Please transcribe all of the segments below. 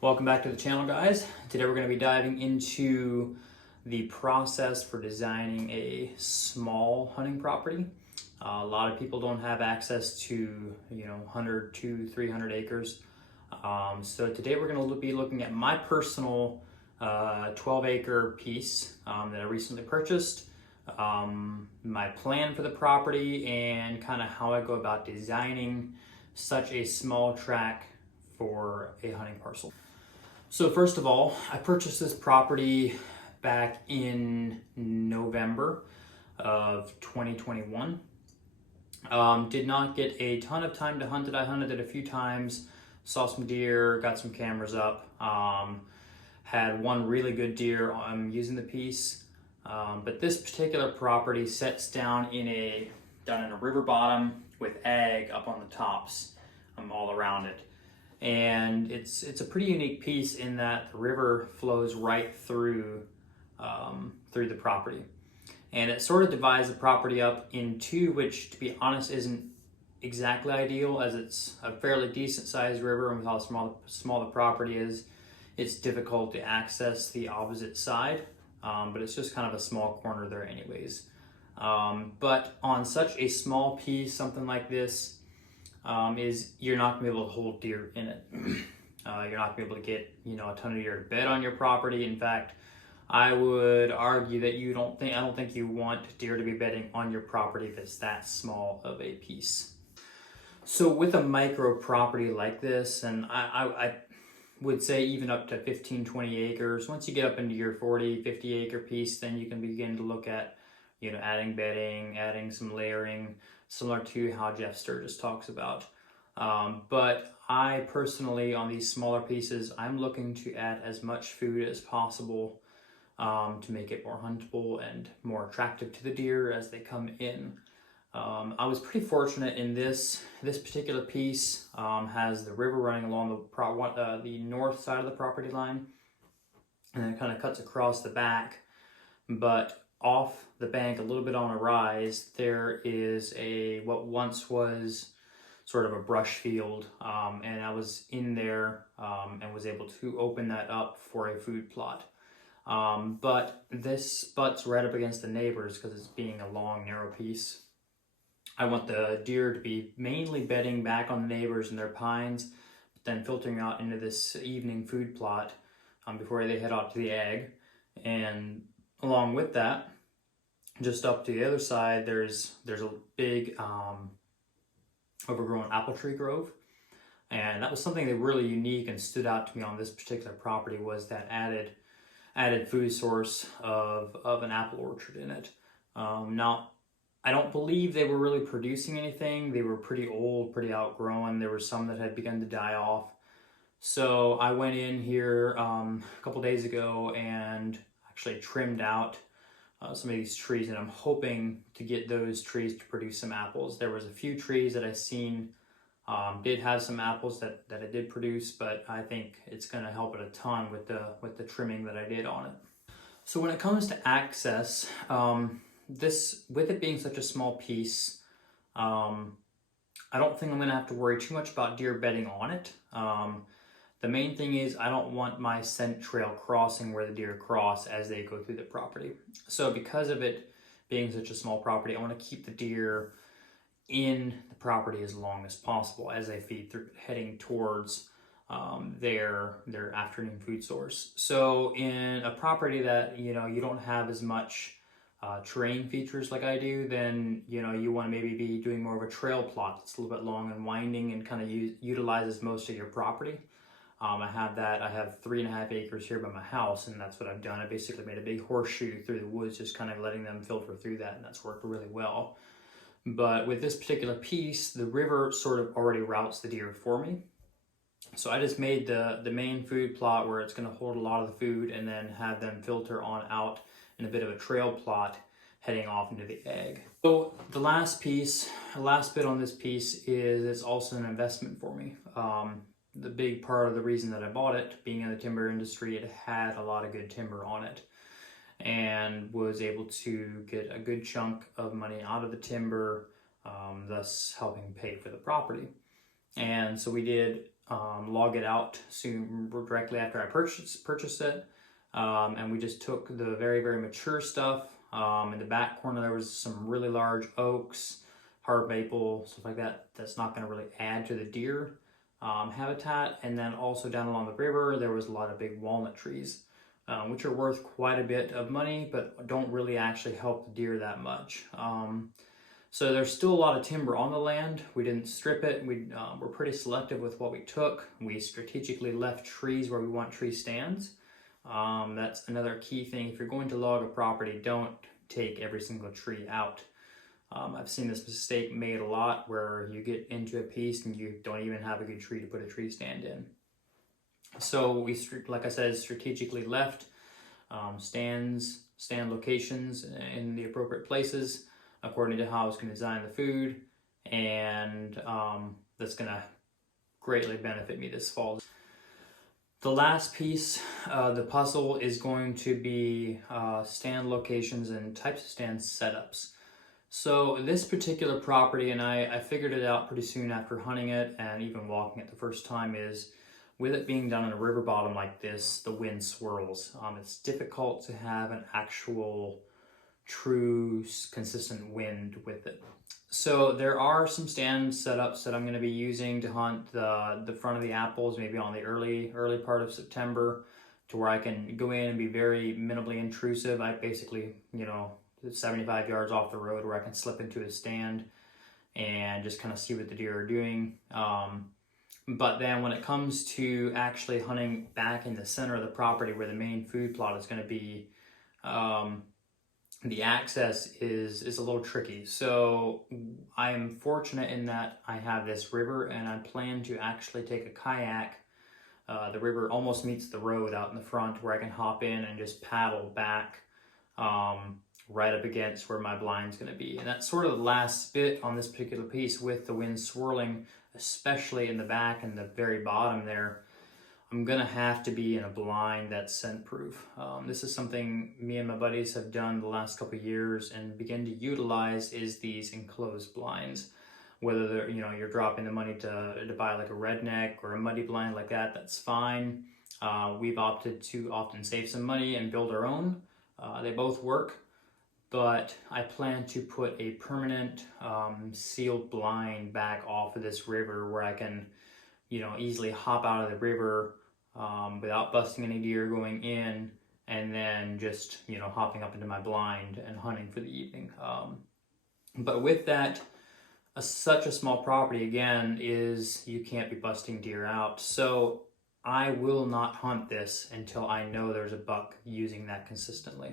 Welcome back to the channel, guys. Today we're going to be diving into the process for designing a small hunting property. A lot of people don't have access to 100 to 300 acres. So today we're going to be looking at my personal 12-acre piece that I recently purchased, my plan for the property, and kind of how I go about designing such a small tract for a hunting parcel. So first of all, I purchased this property back in November of 2021. Did not get a ton of time to hunt it. I hunted it a few times, saw some deer, got some cameras up, had one really good deer using the piece. But this particular property sets down in a river bottom with ag up on the tops all around it. And it's a pretty unique piece in that the river flows right through the property, and it sort of divides the property up in two, which, to be honest, isn't exactly ideal, as it's a fairly decent sized river, and with how small the property is, it's difficult to access the opposite side. But it's just kind of a small corner there anyways. But on such a small piece, something like this, is you're not gonna be able to hold deer in it. You're not gonna be able to get a ton of deer to bed on your property. In fact, I would argue that I don't think you want deer to be bedding on your property if it's that small of a piece. So with a micro property like this, and I would say even up to 15, 20 acres, once you get up into your 40, 50 acre piece, then you can begin to look at adding bedding, adding some layering, similar to how Jeff Sturgis talks about. But I personally, on these smaller pieces, I'm looking to add as much food as possible to make it more huntable and more attractive to the deer as they come in. I was pretty fortunate in this particular piece. Has the river running along the north side of the property line, and then it kind of cuts across the back. But off the bank, a little bit on a rise, there is what once was sort of a brush field, and I was in there and was able to open that up for a food plot. But this butts right up against the neighbors because it's being a long, narrow piece. I want the deer to be mainly bedding back on the neighbors and their pines, but then filtering out into this evening food plot before they head out to the ag. And along with that, just up to the other side, there's a big overgrown apple tree grove. And that was something that really unique and stood out to me on this particular property, was that added food source of an apple orchard in it. Now, I don't believe they were really producing anything. They were pretty old, pretty outgrown. There were some that had begun to die off. So I went in here a couple days ago and actually trimmed out some of these trees, and I'm hoping to get those trees to produce some apples. There was a few trees that I seen did have some apples that it did produce, but I think it's going to help it a ton with the trimming that I did on it. So when it comes to access, with it being such a small piece, I don't think I'm going to have to worry too much about deer bedding on it. The main thing is I don't want my scent trail crossing where the deer cross as they go through the property. So because of it being such a small property, I want to keep the deer in the property as long as possible as they feed through, heading towards their afternoon food source. So in a property that you don't have as much terrain features like I do, then you want to maybe be doing more of a trail plot that's a little bit long and winding and kind of utilizes most of your property. I have 3.5 acres here by my house, and that's what I've done. I basically made a big horseshoe through the woods, just kind of letting them filter through that, and that's worked really well. But with this particular piece, the river sort of already routes the deer for me. So I just made the main food plot where it's going to hold a lot of the food, and then have them filter on out in a bit of a trail plot heading off into the ag. So the last bit on this piece is it's also an investment for me. The big part of the reason that I bought it, being in the timber industry, it had a lot of good timber on it, and was able to get a good chunk of money out of the timber, thus helping pay for the property. And so we did log it out soon, directly after I purchased it. And we just took the very, very mature stuff. In the back corner, there was some really large oaks, hard maple, stuff like that. That's not going to really add to the deer habitat. And then also down along the river, there was a lot of big walnut trees, which are worth quite a bit of money, but don't really actually help the deer that much. So there's still a lot of timber on the land. We didn't strip it. We were pretty selective with what we took. We strategically left trees where we want tree stands. That's another key thing. If you're going to log a property, don't take every single tree out. I've seen this mistake made a lot where you get into a piece and you don't even have a good tree to put a tree stand in. So we, like I said, strategically left stand locations in the appropriate places according to how I was going to design the food, and that's going to greatly benefit me this fall. The last piece, the puzzle, is going to be stand locations and types of stand setups. So this particular property, and I figured it out pretty soon after hunting it and even walking it the first time, is with it being done on a river bottom like this, the wind swirls. It's difficult to have an actual true consistent wind with it. So there are some stand setups that I'm going to be using to hunt the front of the apples, maybe on the early part of September, to where I can go in and be very minimally intrusive. I basically, 75 yards off the road where I can slip into a stand and just kind of see what the deer are doing. But then when it comes to actually hunting back in the center of the property where the main food plot is going to be, the access is a little tricky. So I am fortunate in that I have this river, and I plan to actually take a kayak. The river almost meets the road out in the front, where I can hop in and just paddle back right up against where my blind's going to be. And that's sort of the last bit on this particular piece with the wind swirling, especially in the back and the very bottom there. I'm gonna have to be in a blind that's scent proof. This is something me and my buddies have done the last couple of years and begin to utilize, is these enclosed blinds. Whether they're, you're dropping the money to buy like a redneck or a muddy blind like that, that's fine. We've opted to often save some money and build our own. They both work, but I plan to put a permanent sealed blind back off of this river where I can easily hop out of the river without busting any deer going in, and then just, hopping up into my blind and hunting for the evening. But with that, such a small property, again, is you can't be busting deer out. So I will not hunt this until I know there's a buck using that consistently.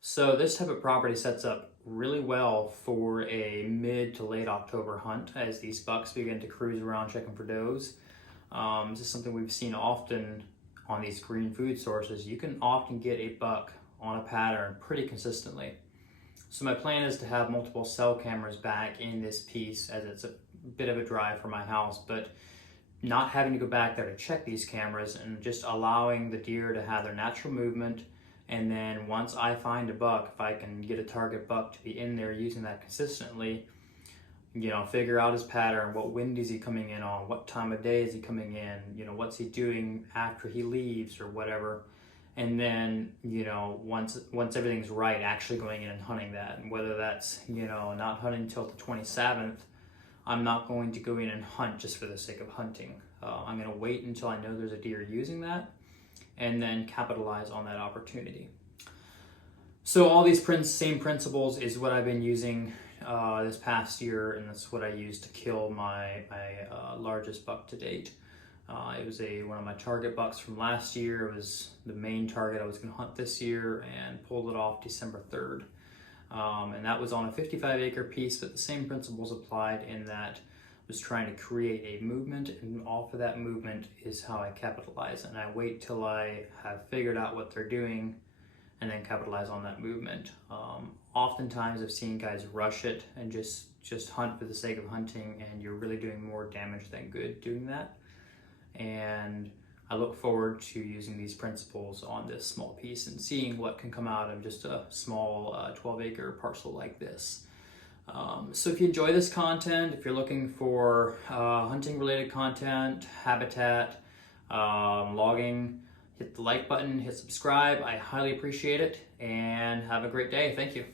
So this type of property sets up really well for a mid to late October hunt as these bucks begin to cruise around checking for does. This is something we've seen often on these green food sources. You can often get a buck on a pattern pretty consistently. So my plan is to have multiple cell cameras back in this piece, as it's a bit of a drive from my house, but not having to go back there to check these cameras and just allowing the deer to have their natural movement. And then once I find a buck, if I can get a target buck to be in there using that consistently, figure out his pattern, what wind is he coming in on, what time of day is he coming in, what's he doing after he leaves or whatever. And then, once everything's right, actually going in and hunting that. And whether that's, not hunting until the 27th, I'm not going to go in and hunt just for the sake of hunting. I'm going to wait until I know there's a deer using that, and then capitalize on that opportunity. So all these same principles is what I've been using this past year, and that's what I used to kill my largest buck to date. It was one of my target bucks from last year. It was the main target I was going to hunt this year, and pulled it off December 3rd. And that was on a 55-acre piece, but the same principles applied in that I was trying to create a movement, and off of that movement is how I capitalize. And I wait till I have figured out what they're doing and then capitalize on that movement. Oftentimes I've seen guys rush it and just hunt for the sake of hunting, and you're really doing more damage than good doing that. And I look forward to using these principles on this small piece and seeing what can come out of just a small 12-acre parcel like this. So if you enjoy this content, if you're looking for hunting related content, habitat, logging, hit the like button, hit subscribe. I highly appreciate it, and have a great day. Thank you.